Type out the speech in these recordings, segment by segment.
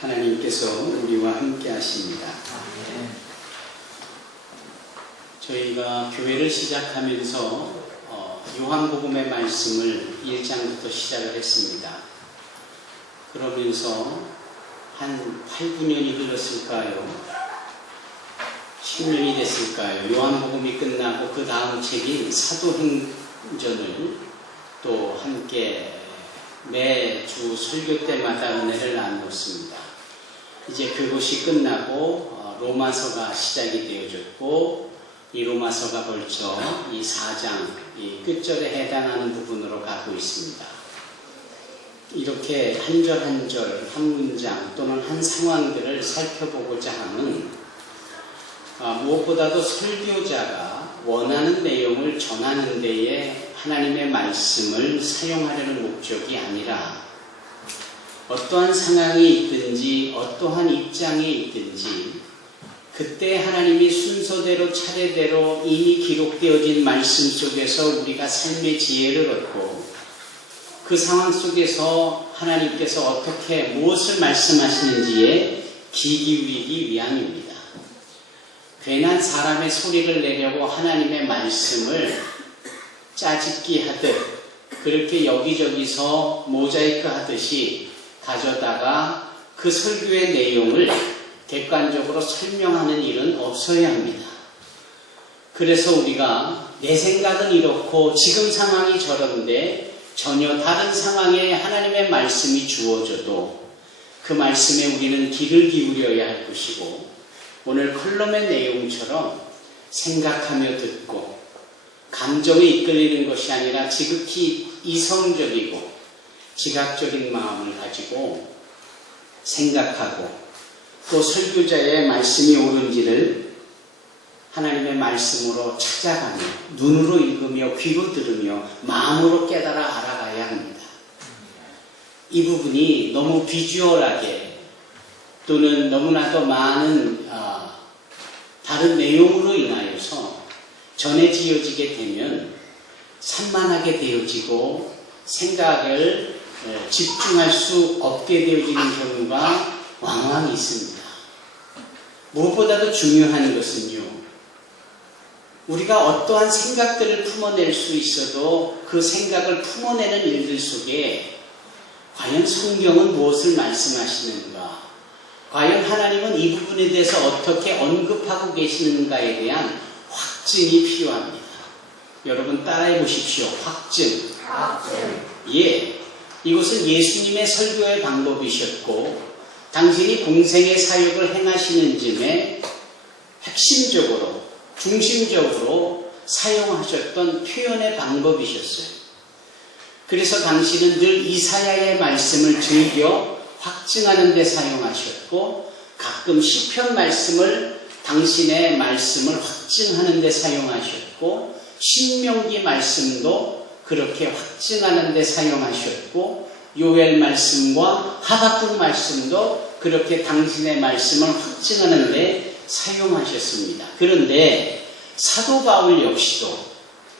하나님께서 우리와 함께 하십니다. 저희가 교회를 시작하면서 요한복음의 말씀을 1장부터 시작을 했습니다. 그러면서 한 8, 9년이 흘렀을까요? 10년이 됐을까요? 요한복음이 끝나고 그 다음 책인 사도행전을 또 함께 매주 설교 때마다 은혜를 나누었습니다. 이제 그것이 끝나고 로마서가 시작이 되어졌고, 이 로마서가 벌써 이 4장, 이 끝절에 해당하는 부분으로 가고 있습니다. 이렇게 한 절 한 절, 한 문장 또는 한 상황들을 살펴보고자 하는, 무엇보다도 설교자가 원하는 내용을 전하는 데에 하나님의 말씀을 사용하려는 목적이 아니라, 어떠한 상황이 있든지 어떠한 입장에 있든지 그때 하나님이 순서대로 차례대로 이미 기록되어진 말씀 속에서 우리가 삶의 지혜를 얻고, 그 상황 속에서 하나님께서 어떻게 무엇을 말씀하시는지에 귀 기울이기 위함입니다. 괜한 사람의 소리를 내려고 하나님의 말씀을 짜집기 하듯, 그렇게 여기저기서 모자이크 하듯이 가져다가 그 설교의 내용을 객관적으로 설명하는 일은 없어야 합니다. 그래서 우리가 내 생각은 이렇고 지금 상황이 저런데 전혀 다른 상황에 하나님의 말씀이 주어져도 그 말씀에 우리는 귀를 기울여야 할 것이고, 오늘 컬럼의 내용처럼 생각하며 듣고 감정에 이끌리는 것이 아니라 지극히 이성적이고 지각적인 마음을 가지고 생각하고, 또 설교자의 말씀이 옳은지를 하나님의 말씀으로 찾아가며 눈으로 읽으며 귀로 들으며 마음으로 깨달아 알아가야 합니다. 이 부분이 너무 비주얼하게 또는 너무나도 많은 다른 내용으로 인하여서 전해지어지게 되면 산만하게 되어지고 생각을 집중할 수 없게 되어지는 경우가 왕왕 있습니다. 무엇보다도 중요한 것은요, 우리가 어떠한 생각들을 품어낼 수 있어도 그 생각을 품어내는 일들 속에 과연 성경은 무엇을 말씀하시는가, 과연 하나님은 이 부분에 대해서 어떻게 언급하고 계시는가에 대한 확증이 필요합니다. 여러분 따라해 보십시오. 확증. 예, 이것은 예수님의 설교의 방법이셨고, 당신이 공생의 사역을 행하시는 즈음에 핵심적으로, 중심적으로 사용하셨던 표현의 방법이셨어요. 그래서 당신은 늘 이사야의 말씀을 즐겨 확증하는 데 사용하셨고, 가끔 시편 말씀을 당신의 말씀을 확증하는 데 사용하셨고, 신명기 말씀도 그렇게 확증하는 데 사용하셨고, 요엘 말씀과 하박국 말씀도 그렇게 당신의 말씀을 확증하는 데 사용하셨습니다. 그런데 사도 바울 역시도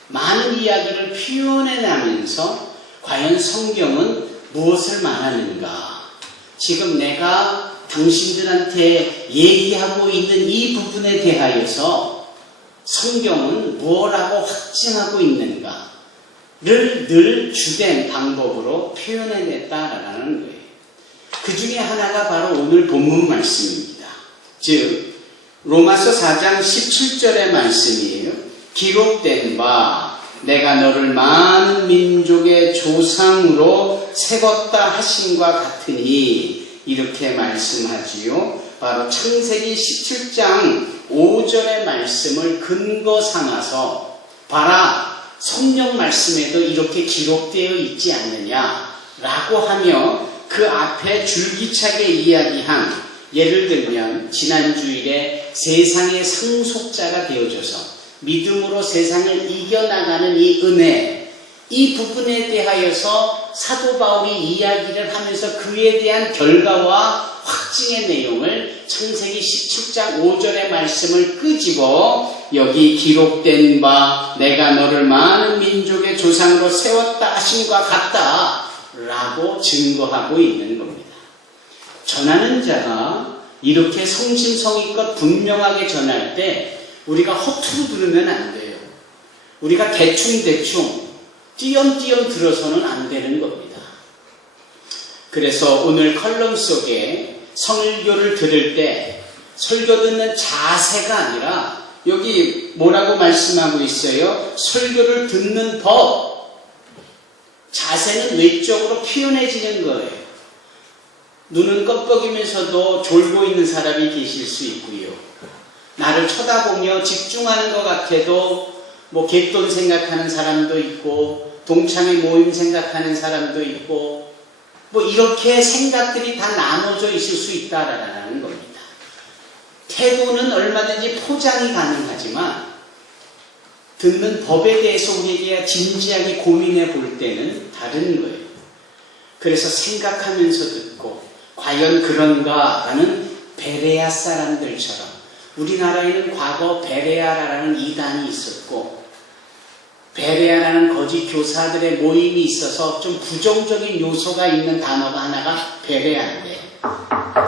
많은 이야기를 표현해내면서 과연 성경은 무엇을 말하는가, 지금 내가 당신들한테 얘기하고 있는 이 부분에 대하여서 성경은 뭐라고 확증하고 있는가를 늘 주된 방법으로 표현해냈다라는 거예요. 그 중에 하나가 바로 오늘 본문 말씀입니다. 즉 로마서 4장 17절의 말씀이에요. 기록된 바 내가 너를 많은 민족의 조상으로 세웠다 하심과 같으니, 이렇게 말씀하지요. 바로 창세기 17장 5절의 말씀을 근거 삼아서, 봐라, 성경 말씀에도 이렇게 기록되어 있지 않느냐라고 하며 그 앞에 줄기차게 이야기한, 예를 들면 지난주일에 세상의 상속자가 되어져서 믿음으로 세상을 이겨나가는 이 은혜, 이 부분에 대하여서 사도 바울이 이야기를 하면서 그에 대한 결과와 확증의 내용을 창세기 17장 5절의 말씀을 끄집어 여기 기록된 바 내가 너를 많은 민족의 조상으로 세웠다 하심과 같다 라고 증거하고 있는 겁니다. 전하는 자가 이렇게 성심성의껏 분명하게 전할 때 우리가 허투루 들으면 안 돼요. 우리가 대충대충 띄엄띄엄 들어서는 안 되는 겁니다. 그래서 오늘 컬럼 속에 설교를 들을 때 설교 듣는 자세가 아니라 여기 뭐라고 말씀하고 있어요? 설교를 듣는 법. 자세는 외적으로 표현해지는 거예요. 눈은 껌뻑이면서도 졸고 있는 사람이 계실 수 있고요. 나를 쳐다보며 집중하는 것 같아도 뭐 갯돈 생각하는 사람도 있고 동창회 모임 생각하는 사람도 있고 뭐 이렇게 생각들이 다 나눠져 있을 수 있다라는 겁니다. 태도는 얼마든지 포장이 가능하지만 듣는 법에 대해서 우리에게 진지하게 고민해 볼 때는 다른 거예요. 그래서 생각하면서 듣고 과연 그런가라는 베레아 사람들처럼 우리나라에는 과거 베레아라는 이단이 있었고 베레아라는 거짓 교사들의 모임이 있어서 좀 부정적인 요소가 있는 단어가 하나가 베레아인데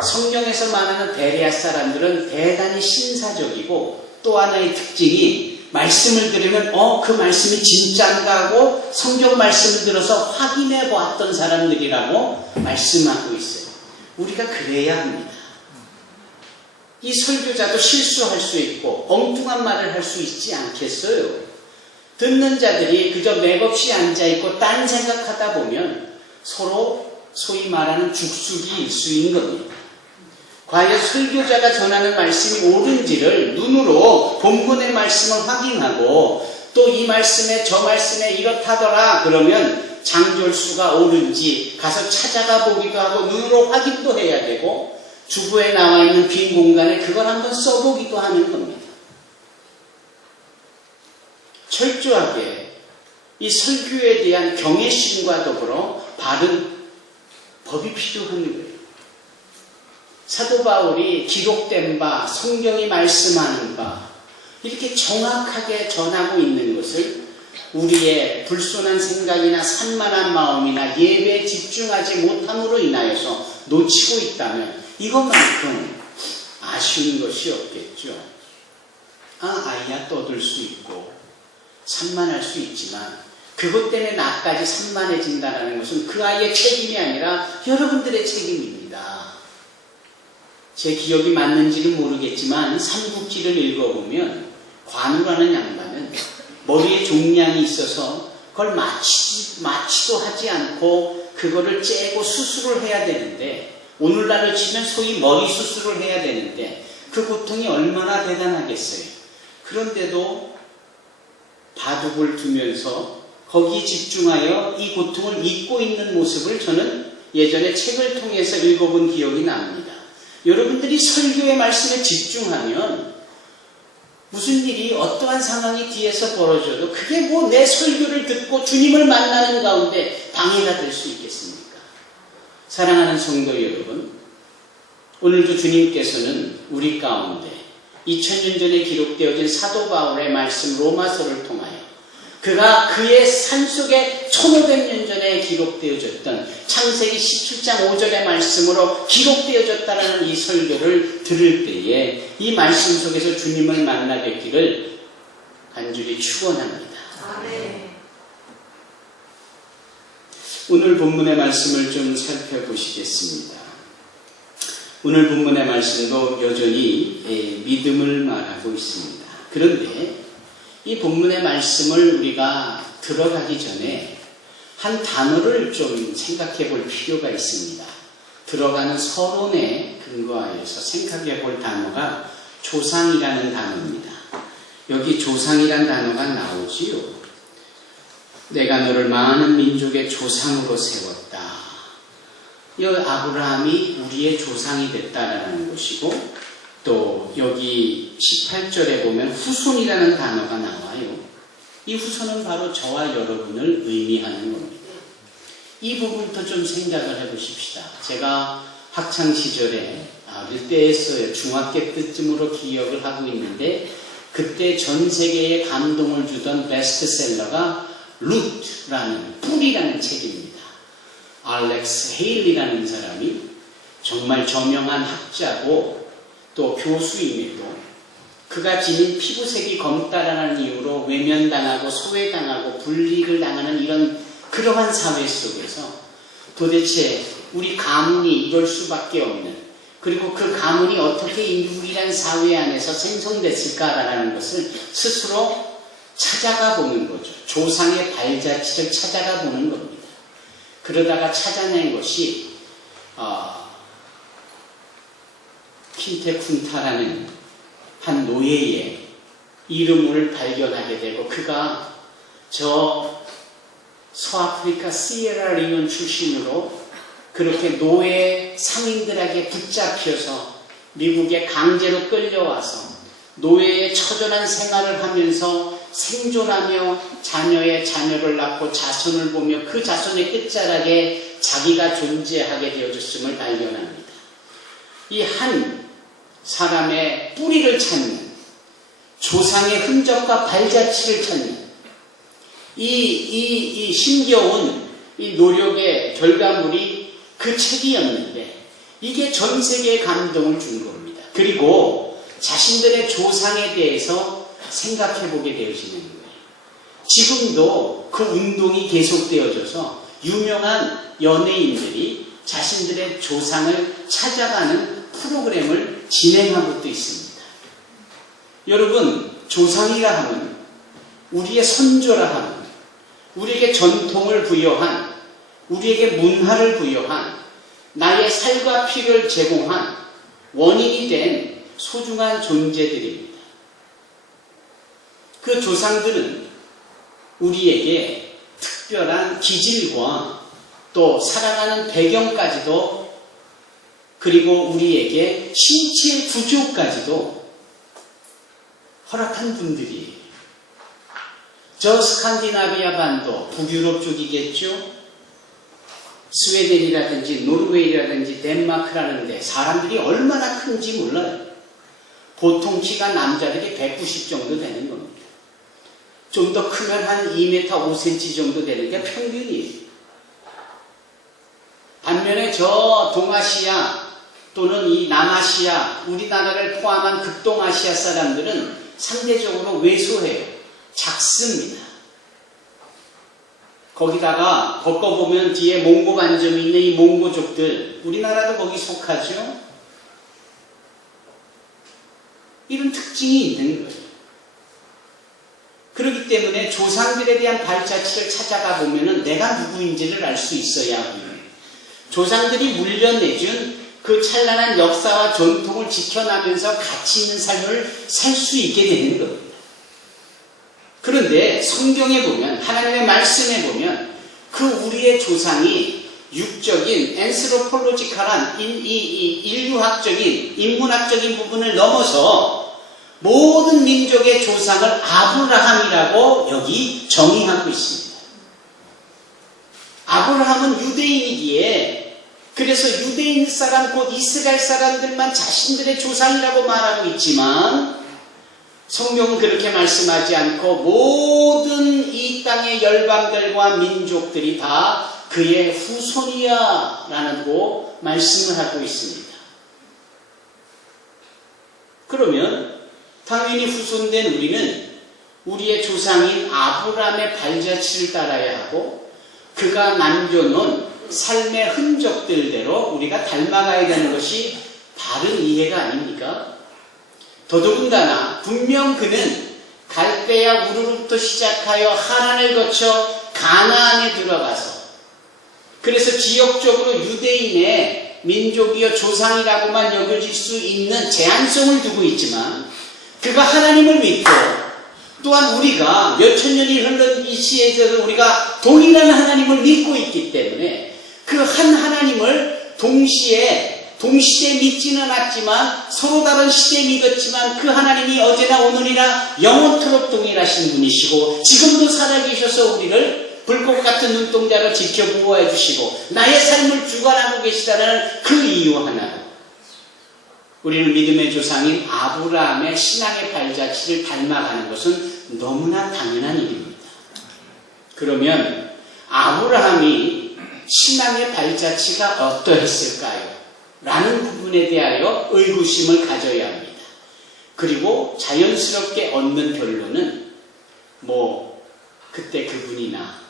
성경에서 말하는 베레아 사람들은 대단히 신사적이고 또 하나의 특징이 말씀을 들으면 그 말씀이 진짜인가 하고 성경 말씀을 들어서 확인해 보았던 사람들이라고 말씀하고 있어요. 우리가 그래야 합니다. 이 설교자도 실수할 수 있고 엉뚱한 말을 할 수 있지 않겠어요? 듣는 자들이 그저 맥없이 앉아있고 딴 생각하다 보면 서로 소위 말하는 죽순이 일수인 겁니다. 과연 설교자가 전하는 말씀이 옳은지를 눈으로 본문의 말씀을 확인하고 또 이 말씀에 저 말씀에 이렇다더라 그러면 장절수가 옳은지 가서 찾아가 보기도 하고 눈으로 확인도 해야 되고 주부에 나와 있는 빈 공간에 그걸 한번 써보기도 하는 겁니다. 철저하게 이 설교에 대한 경외심과 더불어 바른 법이 필요한 거예요. 사도 바울이 기록된 바, 성경이 말씀하는 바 이렇게 정확하게 전하고 있는 것을 우리의 불순한 생각이나 산만한 마음이나 예배에 집중하지 못함으로 인하여서 놓치고 있다면 이것만큼 아쉬운 것이 없겠죠. 아이야 떠들 수 있고 산만할 수 있지만 그것 때문에 나까지 산만해진다는 것은 그 아이의 책임이 아니라 여러분들의 책임입니다. 제 기억이 맞는지는 모르겠지만 삼국지를 읽어보면 관우라는 양반은 머리에 종양이 있어서 그걸 마취도 하지 않고 그거를 째고 수술을 해야 되는데 오늘날로 치면 소위 머리 수술을 해야 되는데 그 고통이 얼마나 대단하겠어요. 그런데도 바둑을 두면서 거기에 집중하여 이 고통을 잊고 있는 모습을 저는 예전에 책을 통해서 읽어본 기억이 납니다. 여러분들이 설교의 말씀에 집중하면 무슨 일이 어떠한 상황이 뒤에서 벌어져도 그게 뭐 내 설교를 듣고 주님을 만나는 가운데 방해가 될 수 있겠습니까? 사랑하는 성도 여러분, 오늘도 주님께서는 우리 가운데 2000년 전에 기록되어진 사도 바울의 말씀 로마서를 통하여 그가 그의 산속에 1500년 전에 기록되어졌던 창세기 17장 5절의 말씀으로 기록되어졌다는 이 설교를 들을 때에 이 말씀 속에서 주님을 만나 뵙기를 간절히 축원합니다. 아멘. 오늘 본문의 말씀을 좀 살펴보시겠습니다. 오늘 본문의 말씀도 여전히 믿음을 말하고 있습니다. 그런데 이 본문의 말씀을 우리가 들어가기 전에 한 단어를 좀 생각해 볼 필요가 있습니다. 들어가는 서론에 근거하여서 생각해 볼 단어가 조상이라는 단어입니다. 여기 조상이라는 단어가 나오지요. 내가 너를 많은 민족의 조상으로 세웠다. 이 아브라함이 우리의 조상이 됐다라는 것이고 또 여기 18절에 보면 후손이라는 단어가 나와요. 이 후손은 바로 저와 여러분을 의미하는 겁니다. 이 부분부터 좀 생각을 해보십시다. 제가 학창시절에 어릴 때였어요. 중학교 때쯤으로 기억을 하고 있는데 그때 전 세계에 감동을 주던 베스트셀러가 루트라는 뿌리라는 책입니다. 알렉스 헤일리라는 사람이 정말 저명한 학자고 또 교수임에도 그가 지닌 피부색이 검다라는 이유로 외면당하고 소외당하고 불이익을 당하는 이런 그러한 사회 속에서 도대체 우리 가문이 이럴 수밖에 없는, 그리고 그 가문이 어떻게 인류이란 사회 안에서 생성됐을까라는 것을 스스로 찾아가 보는 거죠. 조상의 발자취를 찾아가 보는 겁니다. 그러다가 찾아낸 것이 킨테쿤타라는 한 노예의 이름을 발견하게 되고, 그가 저 서아프리카 시에라리온 출신으로 그렇게 노예 상인들에게 붙잡혀서 미국에 강제로 끌려와서 노예의 처절한 생활을 하면서 생존하며 자녀의 자녀를 낳고 자손을 보며 그 자손의 끝자락에 자기가 존재하게 되어졌음을 발견합니다. 이 한 사람의 뿌리를 찾는, 조상의 흔적과 발자취를 찾는 이 힘겨운 이 노력의 결과물이 그 책이었는데, 이게 전 세계에 감동을 준 겁니다. 그리고 자신들의 조상에 대해서 생각해 보게 되어지는 거예요. 지금도 그 운동이 계속되어져서 유명한 연예인들이 자신들의 조상을 찾아가는 프로그램을 진행하고 또 있습니다. 여러분, 조상이라 하면, 우리의 선조라 하면, 우리에게 전통을 부여한, 우리에게 문화를 부여한, 나의 살과 피를 제공한 원인이 된 소중한 존재들입니다. 그 조상들은 우리에게 특별한 기질과 또 살아가는 배경까지도, 그리고 우리에게 신체 구조까지도 허락한 분들이에요. 저 스칸디나비아 반도, 북유럽 쪽이겠죠. 스웨덴이라든지 노르웨이라든지 덴마크라는데 사람들이 얼마나 큰지 몰라요. 보통 키가 남자들이 190 정도 되는 겁니다. 좀 더 크면 한 2m 5cm 정도 되는 게 평균이에요. 반면에 저 동아시아 또는 이 남아시아, 우리나라를 포함한 극동아시아 사람들은 상대적으로 왜소해요. 작습니다. 거기다가 걷어보면 뒤에 몽고 반점이 있는 이 몽고족들, 우리나라도 거기 속하죠. 이런 특징이 있는 거예요. 그렇기 때문에 조상들에 대한 발자취를 찾아가 보면은 내가 누구인지를 알 수 있어야 합니다. 조상들이 물려내준 그 찬란한 역사와 전통을 지켜나면서 가치 있는 삶을 살 수 있게 되는 겁니다. 그런데 성경에 보면, 하나님의 말씀에 보면 그 우리의 조상이 육적인 앤스로폴로지컬한 이 인류학적인 인문학적인 부분을 넘어서 모든 민족의 조상을 아브라함이라고 여기 정의하고 있습니다. 아브라함은 유대인이기에, 그래서 유대인 사람 곧 이스라엘 사람들만 자신들의 조상이라고 말하고 있지만, 성경은 그렇게 말씀하지 않고 모든 이 땅의 열방들과 민족들이 다 그의 후손이야 라고 말씀을 하고 있습니다. 그러면 당연히 후손된 우리는 우리의 조상인 아브라함의 발자취를 따라야 하고, 그가 남겨놓은 삶의 흔적들대로 우리가 닮아가야 되는 것이 바른 이해가 아닙니까? 더더군다나 분명 그는 갈대아 우르르부터 시작하여 하란을 거쳐 가나안에 들어가서, 그래서 지역적으로 유대인의 민족이여 조상이라고만 여겨질 수 있는 제한성을 두고 있지만, 그가 하나님을 믿고 또한 우리가 몇천 년이 흘른 이 시에서도 우리가 동일한 하나님을 믿고 있기 때문에 그 한 하나님을 동시대에 믿지는 않았지만, 서로 다른 시대에 믿었지만 그 하나님이 어제나 오늘이나 영원토록 동일하신 분이시고, 지금도 살아계셔서 우리를 불꽃 같은 눈동자로 지켜보호해 주시고 나의 삶을 주관하고 계시다는 그 이유 하나, 우리는 믿음의 조상인 아브라함의 신앙의 발자취를 닮아가는 것은 너무나 당연한 일입니다. 그러면 아브라함이 신앙의 발자취가 어떠했을까요? 라는 부분에 대하여 의구심을 가져야 합니다. 그리고 자연스럽게 얻는 결론은 그때 그분이나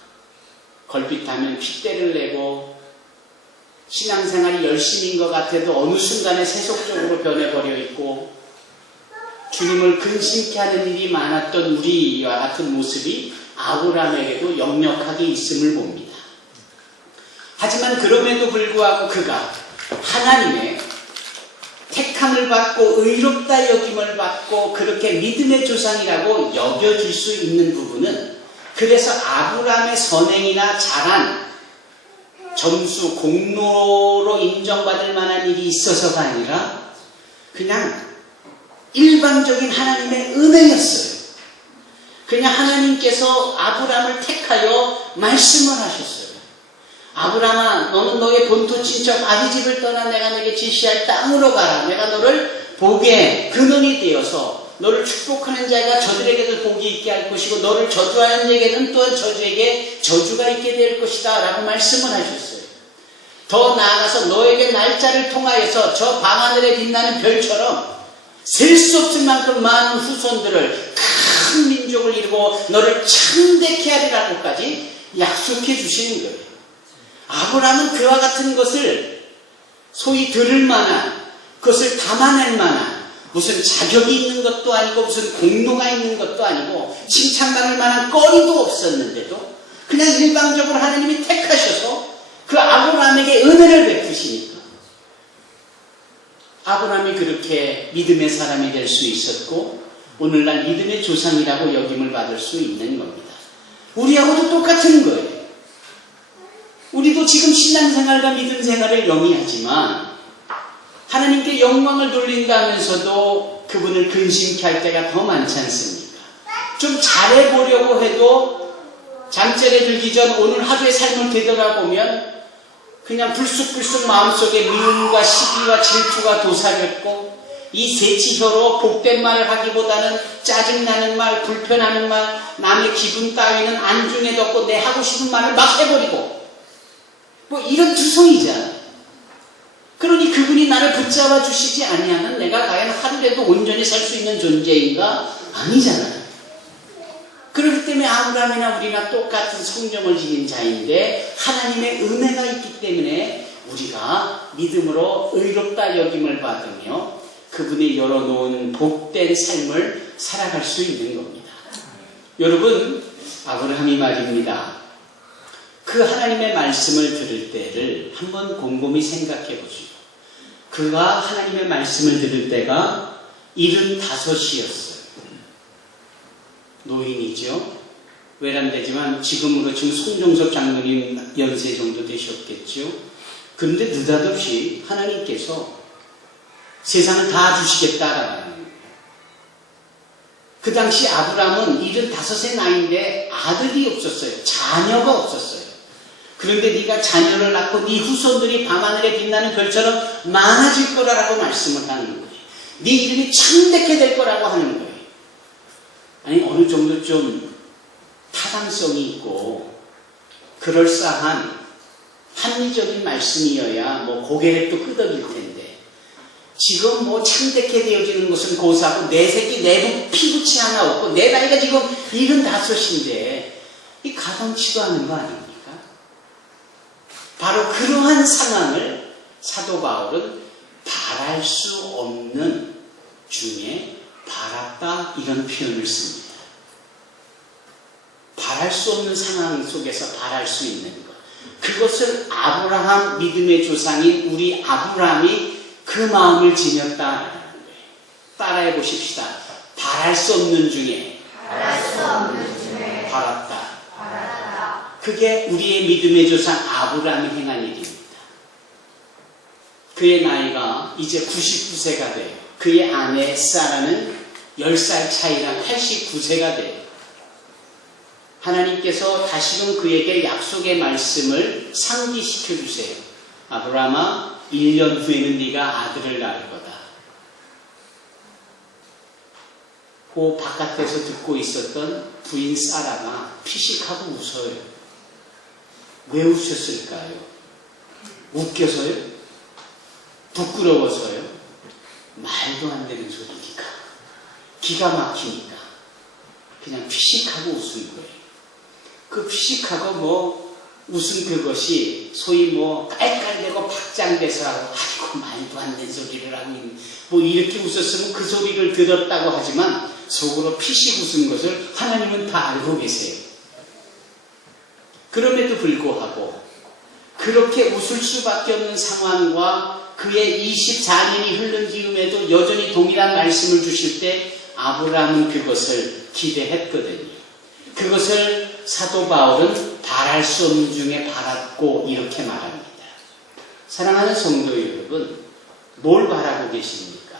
걸핏하면 핏대를 내고 신앙생활이 열심인 것 같아도 어느 순간에 세속적으로 변해버려 있고 주님을 근심케 하는 일이 많았던 우리와 같은 모습이 아브라함에게도 역력하게 있음을 봅니다. 하지만 그럼에도 불구하고 그가 하나님의 택함을 받고 의롭다 여김을 받고 그렇게 믿음의 조상이라고 여겨질 수 있는 부분은 그래서 아브라함의 선행이나 잘한 점수, 공로로 인정받을 만한 일이 있어서가 아니라 그냥 일반적인 하나님의 은혜였어요. 그냥 하나님께서 아브라함을 택하여 말씀을 하셨어요. 아브라함아, 너는 너의 본토 친척 아비집을 떠나 내가 내게 지시할 땅으로 가라. 내가 너를 복의 근원이 되어서 너를 축복하는 자가 저들에게도 복이 있게 할 것이고 너를 저주하는 자에게는 또한 저주에게 저주가 있게 될 것이다 라고 말씀을 하셨어요. 더 나아가서 너에게 날짜를 통하여서 저 밤하늘에 빛나는 별처럼 셀 수 없을 만큼 많은 후손들을 큰 민족을 이루고 너를 창대케 하리라고까지 약속해 주시는 거예요. 아브라함은 그와 같은 것을 소위 들을 만한, 그것을 담아낼 만한 무슨 자격이 있는 것도 아니고 무슨 공로가 있는 것도 아니고 칭찬받을 만한 거리도 없었는데도 그냥 일방적으로 하나님이 택하셔서 그 아브라함에게 은혜를 베푸시니까 아브라함이 그렇게 믿음의 사람이 될 수 있었고 오늘날 믿음의 조상이라고 여김을 받을 수 있는 겁니다. 우리하고도 똑같은 거예요. 우리도 지금 신앙생활과 믿음 생활을 영위하지만 하나님께 영광을 돌린다면서도 그분을 근심케 할 때가 더 많지 않습니까? 좀 잘해보려고 해도 잠자리에 들기 전 오늘 하루의 삶을 되돌아보면 그냥 불쑥불쑥 마음속에 미움과 시기와 질투가 도사렸고 이 세치혀로 복된 말을 하기보다는 짜증나는 말, 불편하는 말, 남의 기분 따위는 안중에 뒀고 내 하고 싶은 말을 막 해버리고 이런 투성이잖아. 그러니 그분이 나를 붙잡아 주시지 아니하면 내가 과연 하루라도 온전히 살 수 있는 존재인가? 아니잖아요. 그렇기 때문에 아브라함이나 우리나 똑같은 성령을 지닌 자인데 하나님의 은혜가 있기 때문에 우리가 믿음으로 의롭다 여김을 받으며 그분이 열어놓은 복된 삶을 살아갈 수 있는 겁니다. 여러분, 아브라함이 말입니다. 그 하나님의 말씀을 들을 때를 한번 곰곰이 생각해 보시오. 그가 하나님의 말씀을 들을 때가 75이었어요. 노인이죠. 외람되지만 지금 송종섭 장로님 연세 정도 되셨겠죠. 그런데 느닷없이 하나님께서 세상을 다 주시겠다라는 거예요. 그 당시 아브라함은 75세 나이인데 아들이 없었어요. 자녀가 없었어요. 그런데 네가 자녀를 낳고 네 후손들이 밤하늘에 빛나는 별처럼 많아질 거라고 말씀을 하는 거예요. 네 이름이 창대케 될 거라고 하는 거예요. 아니 어느 정도 좀 타당성이 있고 그럴싸한 합리적인 말씀이어야 고개를 또 끄덕일 텐데 지금 창대케 되어지는 것은 고사하고 내 새끼 내부 피부치 하나 없고 내 나이가 지금 75인데 이 가당치도 않은 거 아닙니까? 바로 그러한 상황을 사도 바울은 바랄 수 없는 중에 바랐다 이런 표현을 씁니다. 바랄 수 없는 상황 속에서 바랄 수 있는 것. 그것을 아브라함 믿음의 조상인 우리 아브라함이 그 마음을 지녔다라는 거예요. 따라해 보십시다. 바랄 수 없는 중에 바랐다. 그게 우리의 믿음의 조상 아브라함이 행한 일입니다. 그의 나이가 이제 99세가 돼요. 그의 아내 사라는 10살 차이라 89세가 돼요. 하나님께서 다시금 그에게 약속의 말씀을 상기시켜 주세요. 아브라함아, 1년 후에는 네가 아들을 낳을 거다. 그 바깥에서 듣고 있었던 부인 사라가 피식하고 웃어요. 왜 웃었을까요? 웃겨서요? 부끄러워서요? 말도 안 되는 소리니까. 기가 막히니까. 그냥 피식하고 웃은 거예요. 그 피식하고 웃은 그것이 소위 깔깔대고 박장대서 하고 아이고 말도 안 되는 소리를 하고 이렇게 웃었으면 그 소리를 들었다고 하지만 속으로 피식 웃은 것을 하나님은 다 알고 계세요. 그럼에도 불구하고 그렇게 웃을 수밖에 없는 상황과 그의 24년이 흐른 뒤음에도 여전히 동일한 말씀을 주실 때 아브라함은 그것을 기대했거든요. 그것을 사도 바울은 바랄 수 없는 중에 바랐고 이렇게 말합니다. 사랑하는 성도 여러분, 뭘 바라고 계십니까?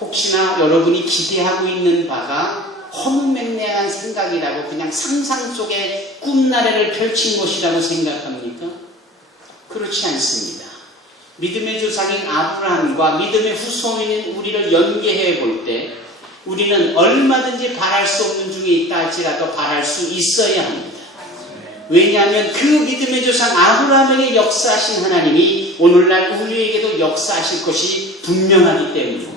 혹시나 여러분이 기대하고 있는 바가 허무맹랑한 생각이라고 그냥 상상 속에 꿈나래를 펼친 것이라고 생각합니까? 그렇지 않습니다. 믿음의 조상인 아브라함과 믿음의 후손인 우리를 연계해 볼 때 우리는 얼마든지 바랄 수 없는 중에 있다 할지라도 바랄 수 있어야 합니다. 왜냐하면 그 믿음의 조상 아브라함에게 역사하신 하나님이 오늘날 우리에게도 역사하실 것이 분명하기 때문입니다.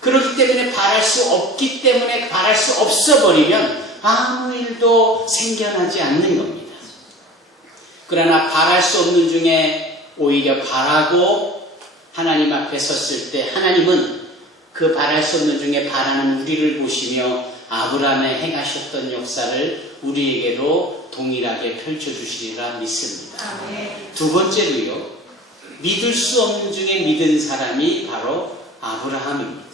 그렇기 때문에 바랄 수 없기 때문에 바랄 수 없어버리면 아무 일도 생겨나지 않는 겁니다. 그러나 바랄 수 없는 중에 오히려 바라고 하나님 앞에 섰을 때 하나님은 그 바랄 수 없는 중에 바라는 우리를 보시며 아브라함에 행하셨던 역사를 우리에게도 동일하게 펼쳐주시리라 믿습니다. 두 번째로요, 믿을 수 없는 중에 믿은 사람이 바로 아브라함입니다.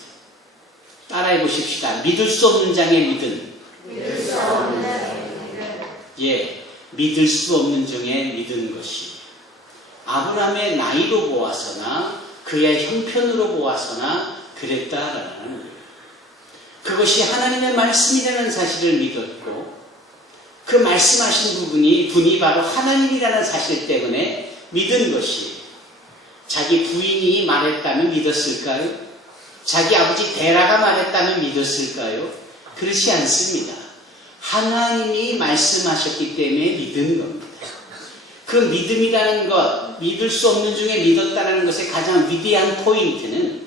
따라해 보십시다. 믿을 수 없는 자의 믿음. 예, 믿을 수 없는 중에 믿은 것이 아브라함의 나이로 보아서나 그의 형편으로 보아서나 그랬다라는 거예요. 그것이 하나님의 말씀이라는 사실을 믿었고 그 말씀하신 분이 바로 하나님이라는 사실 때문에 믿은 것이 자기 부인이 말했다면 믿었을까요? 자기 아버지 데라가 말했다면 믿었을까요? 그렇지 않습니다. 하나님이 말씀하셨기 때문에 믿은 겁니다. 그 믿음이라는 것, 믿을 수 없는 중에 믿었다는 것의 가장 위대한 포인트는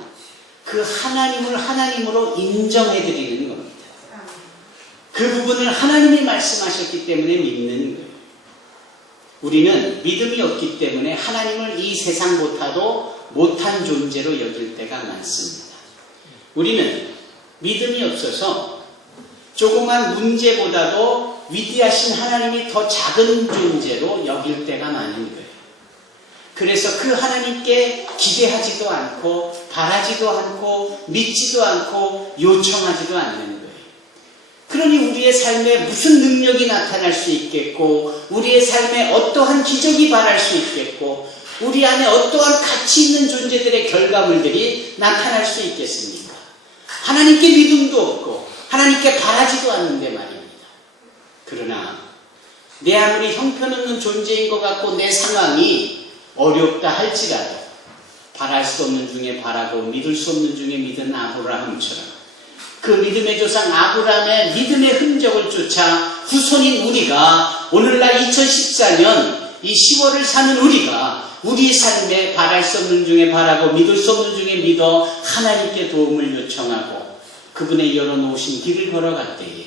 그 하나님을 하나님으로 인정해드리는 겁니다. 그 부분을 하나님이 말씀하셨기 때문에 믿는 거예요. 우리는 믿음이 없기 때문에 하나님을 이 세상보다도 못한 존재로 여길 때가 많습니다. 우리는 믿음이 없어서 조그만 문제보다도 위대하신 하나님이 더 작은 존재로 여길 때가 많은 거예요. 그래서 그 하나님께 기대하지도 않고 바라지도 않고 믿지도 않고 요청하지도 않는 거예요. 그러니 우리의 삶에 무슨 능력이 나타날 수 있겠고 우리의 삶에 어떠한 기적이 발할 수 있겠고 우리 안에 어떠한 가치 있는 존재들의 결과물들이 나타날 수 있겠습니까? 하나님께 믿음도 없고 하나님께 바라지도 않는데 말입니다. 그러나 내 아무리 형편없는 존재인 것 같고 내 상황이 어렵다 할지라도 바랄 수 없는 중에 바라고 믿을 수 없는 중에 믿은 아브라함처럼 그 믿음의 조상 아브라함의 믿음의 흔적을 쫓아 후손인 우리가 오늘날 2014년 이 10월을 사는 우리가 우리 삶에 바랄 수 없는 중에 바라고 믿을 수 없는 중에 믿어 하나님께 도움을 요청하고 그분의 열어놓으신 길을 걸어갈 때에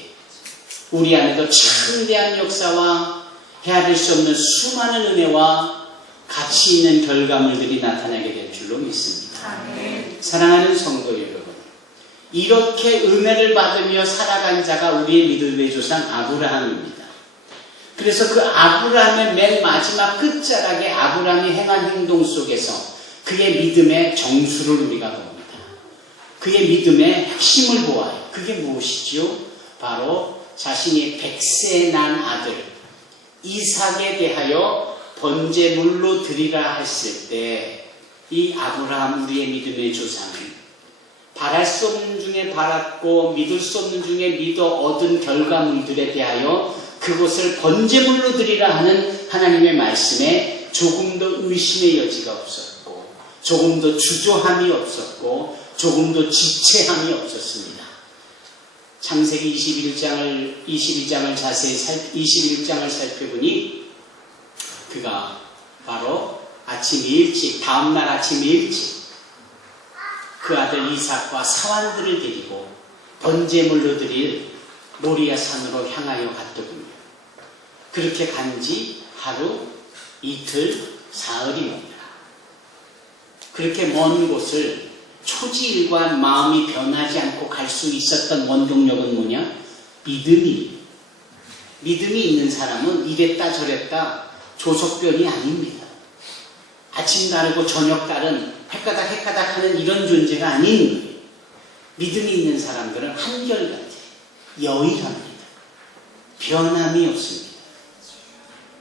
우리 안에도 참대한 역사와 헤아릴 수 없는 수많은 은혜와 가치 있는 결과물들이 나타나게 될 줄로 믿습니다. 아멘. 사랑하는 성도 여러분, 이렇게 은혜를 받으며 살아간 자가 우리의 믿음의 조상 아브라함입니다. 그래서 그 아브라함의 맨 마지막 끝자락에 아브라함이 행한 행동 속에서 그의 믿음의 정수를 우리가 봅니다. 그의 믿음의 핵심을 보아요. 그게 무엇이지요? 바로 자신이 100세 난 아들 이삭에 대하여 번제물로 드리라 했을 때 이 아브라함 우리의 믿음의 조상은 바랄 수 없는 중에 바랐고 믿을 수 없는 중에 믿어 얻은 결과물들에 대하여 그것을 번제물로 드리라 하는 하나님의 말씀에 조금도 의심의 여지가 없었고 조금도 주저함이 없었고 조금도 지체함이 없었습니다. 창세기 22장을 자세히 21장을 살펴보니 그가 바로 아침 일찍, 다음날 아침 일찍 그 아들 이삭과 사환들을 데리고 번제물로 드릴 모리아 산으로 향하여 갔더군요. 그렇게 간지 하루, 이틀, 사흘입니다. 그렇게 먼 곳을 초지일관 마음이 변하지 않고 갈 수 있었던 원동력은 뭐냐? 믿음이 있는 사람은 이랬다 저랬다 조석변이 아닙니다. 아침 다르고 저녁 다른 헷가닥 하는 이런 존재가 아닌 거예요. 믿음이 있는 사람들은 한결같아요. 여일합니다. 변함이 없습니다.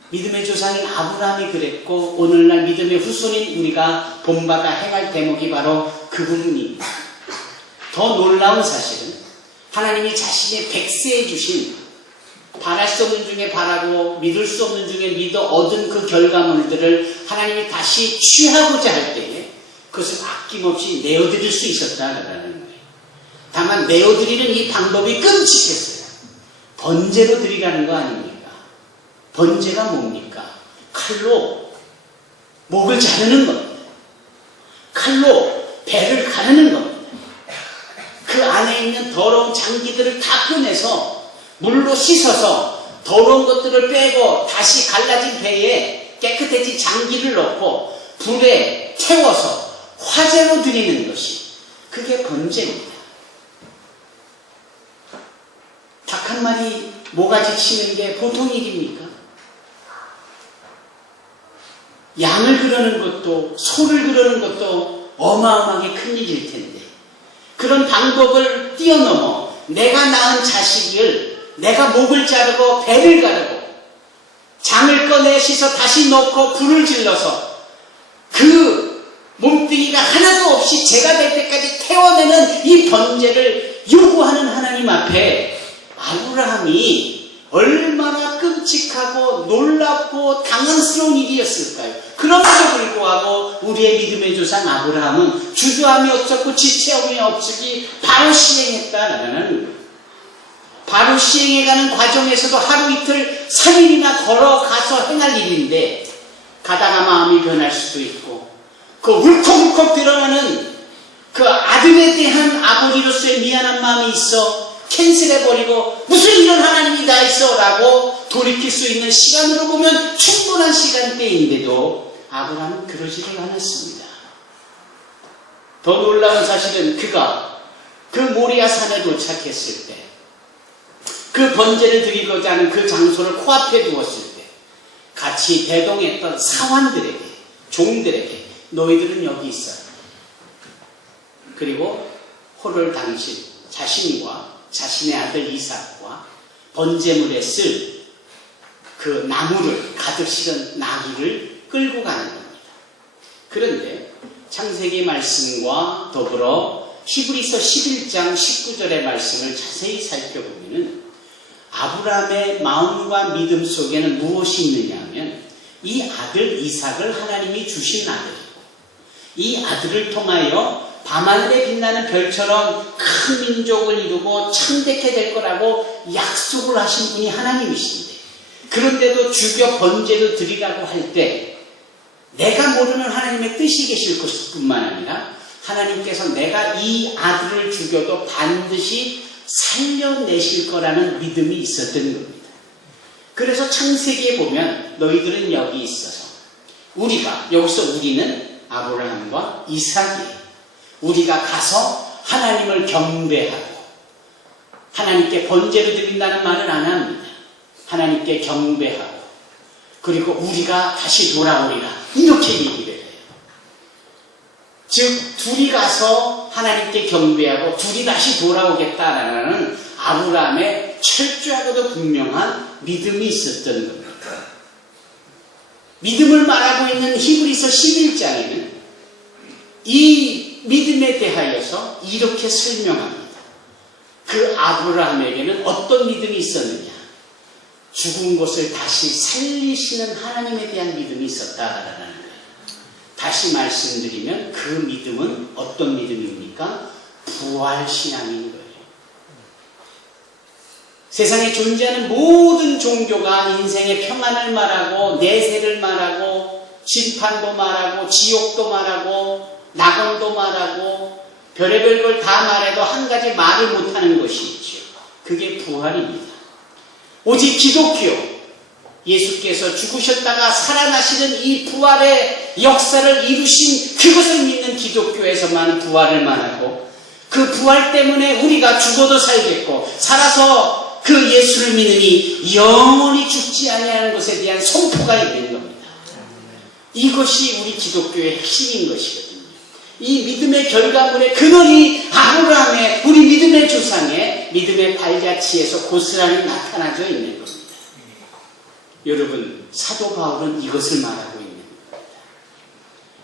믿음의 조상인 아브라함이 그랬고 오늘날 믿음의 후손인 우리가 본받아 행할 대목이 바로 그 부분입니다. 더 놀라운 사실은 하나님이 자신의 백세에 주신 바랄 수 없는 중에 바라고 믿을 수 없는 중에 믿어 얻은 그 결과물들을 하나님이 다시 취하고자 할 때에 그것을 아낌없이 내어드릴 수 있었다라는 거예요. 다만 내어드리는 이 방법이 끔찍했어요. 번제로 드리라는 거 아닙니까? 번제가 뭡니까? 칼로 목을 자르는 겁니다. 칼로 배를 가르는 겁니다. 그 안에 있는 더러운 장기들을 다 꺼내서 물로 씻어서 더러운 것들을 빼고 다시 갈라진 배에 깨끗해진 장기를 넣고 불에 태워서 화제로 드리는 것이 그게 번제입니다. 닭 한 마리 모가지 치는 게 보통 일입니까? 양을 그러는 것도 소를 그러는 것도 어마어마하게 큰 일일 텐데 그런 방법을 뛰어넘어 내가 낳은 자식을 내가 목을 자르고 배를 가르고 장을 꺼내 씻어 다시 넣고 불을 질러서 그 몸뚱이가 하나도 없이 제가 될 때까지 태워내는 이 번제를 요구하는 하나님 앞에 아브라함이 얼마나 끔찍하고 놀랍고 당황스러운 일이었을까요? 그럼에도 불구하고 우리의 믿음의 조상 아브라함은 주저함이 없었고 지체함이 없으니 바로 시행했다라는 거예요. 바로 시행해가는 과정에서도 하루 이틀 3일이나 걸어가서 행할 일인데 가다가 마음이 변할 수도 있고 그 울컥울컥 드러나는 그 아들에 대한 아버지로서의 미안한 마음이 있어 캔슬해버리고 무슨 이런 하나님이 다 있어 라고 돌이킬 수 있는 시간으로 보면 충분한 시간대인데도 아브라함은 그러지를 않았습니다. 더 놀라운 사실은 그가 그 모리아 산에 도착했을 때 그 번제를 드리고자 하는 그 장소를 코앞에 두었을 때 같이 대동했던 사환들에게 종들에게 너희들은 여기 있어라. 그리고 호를 당신 자신과 자신의 아들 이삭과 번제물에 쓸 그 나무를 가득 실은 나귀를 끌고 가는 겁니다. 그런데 창세기 말씀과 더불어 히브리서 11장 19절의 말씀을 자세히 살펴보면 아브라함의 마음과 믿음 속에는 무엇이 있느냐 하면 이 아들 이삭을 하나님이 주신 아들이고 이 아들을 통하여 밤하늘에 빛나는 별처럼 큰 민족을 이루고 창대케 될 거라고 약속을 하신 분이 하나님이신데 그런데도 죽여 번제로 드리라고 할 때 내가 모르는 하나님의 뜻이 계실 것뿐만 아니라 하나님께서 내가 이 아들을 죽여도 반드시 살려내실 거라는 믿음이 있었던 겁니다. 그래서 창세기에 보면 너희들은 여기 있어서 우리가 여기서 우리는 아브라함과 이삭이에요. 우리가 가서 하나님을 경배하고 하나님께 번제를 드린다는 말을 안 합니다. 하나님께 경배하고 그리고 우리가 다시 돌아오리라 이렇게 얘기를 해요. 즉 둘이 가서 하나님께 경배하고 둘이 다시 돌아오겠다라는 아브라함의 철저하고도 분명한 믿음이 있었던 겁니다. 믿음을 말하고 있는 히브리서 11장에는 이 믿음에 대하여서 이렇게 설명합니다. 그 아브라함에게는 어떤 믿음이 있었느냐? 죽은 것을 다시 살리시는 하나님에 대한 믿음이 있었다라는 거예요. 다시 말씀드리면 그 믿음은 어떤 믿음입니까? 부활신앙인 거예요. 세상에 존재하는 모든 종교가 인생의 평안을 말하고 내세를 말하고 심판도 말하고 지옥도 말하고 낙원도 말하고 별의별 걸 다 말해도 한 가지 말을 못하는 것이 있죠. 그게 부활입니다. 오직 기독교, 예수께서 죽으셨다가 살아나시는 이 부활의 역사를 이루신 그것을 믿는 기독교에서만 부활을 말하고, 그 부활 때문에 우리가 죽어도 살겠고 살아서 그 예수를 믿으니 영원히 죽지 아니하는 것에 대한 선포가 있는 겁니다. 이것이 우리 기독교의 핵심인 것이거든요. 이 믿음의 결과물의 근원이 아브라함의, 우리 믿음의 조상의 믿음의 발자취에서 고스란히 나타나져 있는 겁니다. 여러분, 사도 바울은 이것을 말하고 있는 겁니다.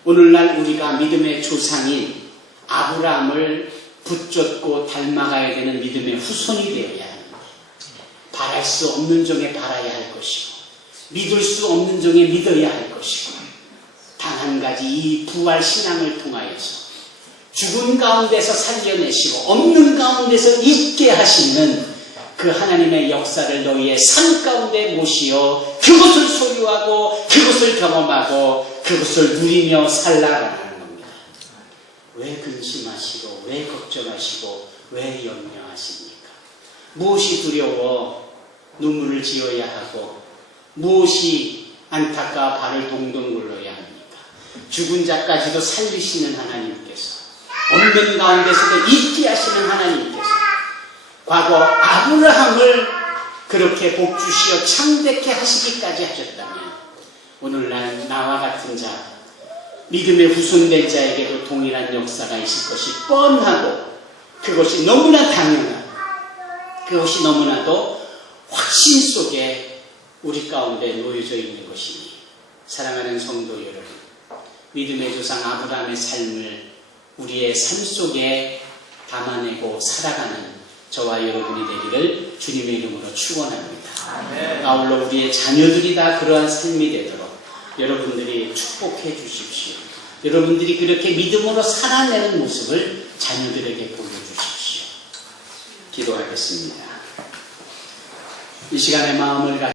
오늘날 우리가 믿음의 조상인 아브라함을 붙잡고 닮아가야 되는 믿음의 후손이 되어야 합니다. 바랄 수 없는 종에 바라야 할 것이고, 믿을 수 없는 종에 믿어야 할 것이고, 단 한 가지 이 부활 신앙을 통하여서 죽은 가운데서 살려내시고 없는 가운데서 있게 하시는 그 하나님의 역사를 너희의 삶 가운데 모시어 그것을 소유하고 그것을 경험하고 그것을 누리며 살아가는 겁니다. 왜 근심하시고 왜 걱정하시고 왜 염려하십니까? 무엇이 두려워 눈물을 지어야 하고 무엇이 안타까워 발을 동동 굴러야 합니까? 죽은 자까지도 살리시는 하나님께서, 없는 가운데서도 있게 하시는 하나님께서 과거 아브라함을 그렇게 복주시어 창대케 하시기까지 하셨다면 오늘날 나와 같은 자, 믿음의 후손된 자에게도 동일한 역사가 있을 것이 뻔하고, 그것이 너무나 당연하고 그것이 너무나도 확신 속에 우리 가운데 놓여져 있는 것이니, 사랑하는 성도 여러분, 믿음의 조상 아브라함의 삶을 우리의 삶 속에 담아내고 살아가는 저와 여러분이 되기를 주님의 이름으로 축원합니다. 아울러 우리의 자녀들이 다 그러한 삶이 되도록 여러분들이 축복해 주십시오. 여러분들이 그렇게 믿음으로 살아내는 모습을 자녀들에게 보여주십시오. 기도하겠습니다. 이 시간에 마음을